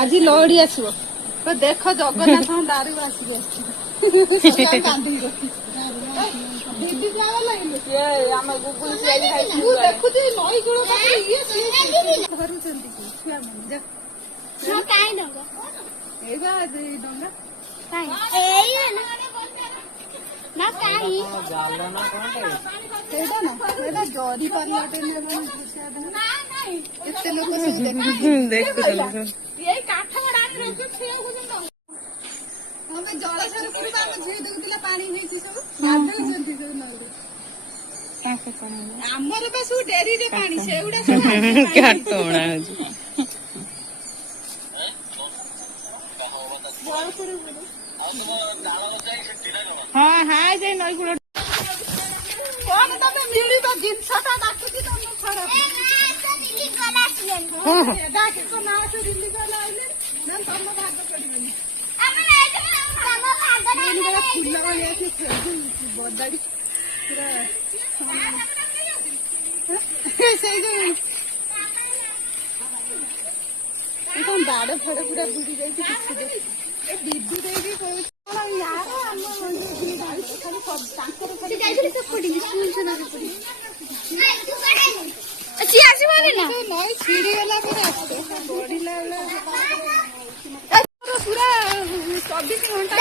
आज लहड़ी आसो देख जगन्नाथ दारू आसिक देखुची नई कूल जरी पारे एते लोक जलसर झी दूला पानी आमर सब डेरी रे पानी से हाँ हाँ जे नई कूल कौन तमे मिलिबा जिनसटा डाकुची तम खराब डाके को ना से दिल्ली गला आइले ना तम भाग करिबनी फूल वाली बदाड़ी पूरा बाड़ फड़ पूरा बुड़ी जाए दीदी देवी नई छिड़ी गला बढ़ला पूरा 24 घंटा